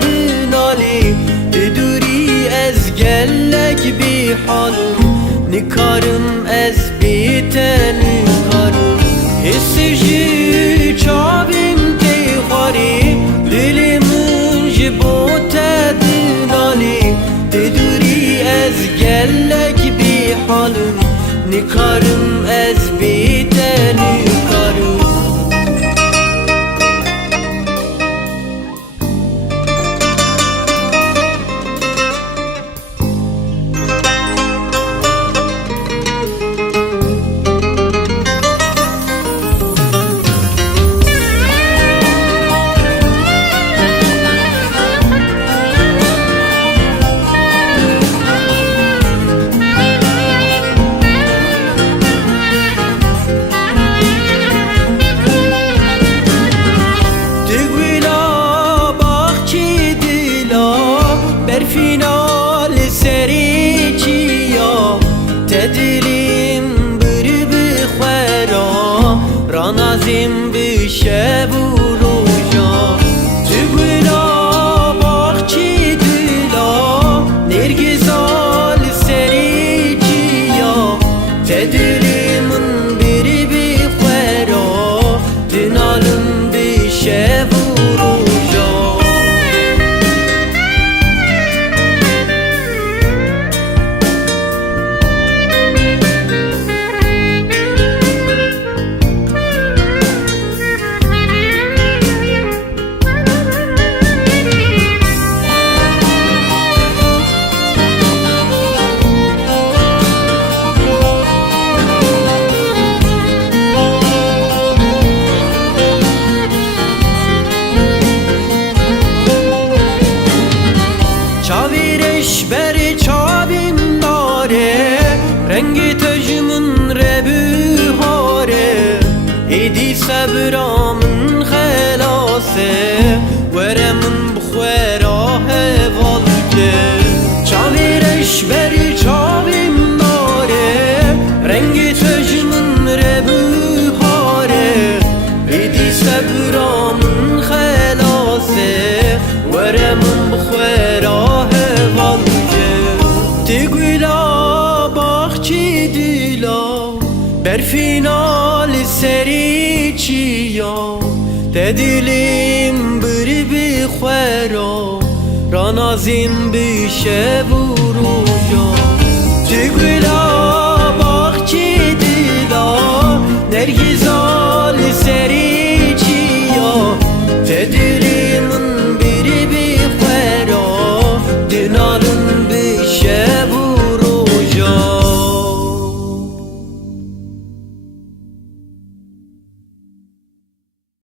بنالی دوری از گلک بی حالم نکارم از بیتن نکارم حسی جی چابیم تیخاری دلی من جبو تدنالی دوری از گلک بی حالم نکارم از بیتن نکارم فینال سری چیا تدلیم بر بخورا رانازیم بشه و روژا تگولا باخچی دلا نرگزال سری چیا تدلیم بر بخورا دنالم بشه و روژا چاویرش بر چاویم داره رنگ تجمن ربو هاره ایدی صبرامن خلاصه ورمن بخوراه والده چاویرش بر چاویم داره رنگ تجمن ربو هاره ایدی صبرامن خلاصه ورمن بخوراه تگولا باخچی دیلا بر فینال سری چیا تدلیم بر بخورا رانازیم بشه و روژا تگولا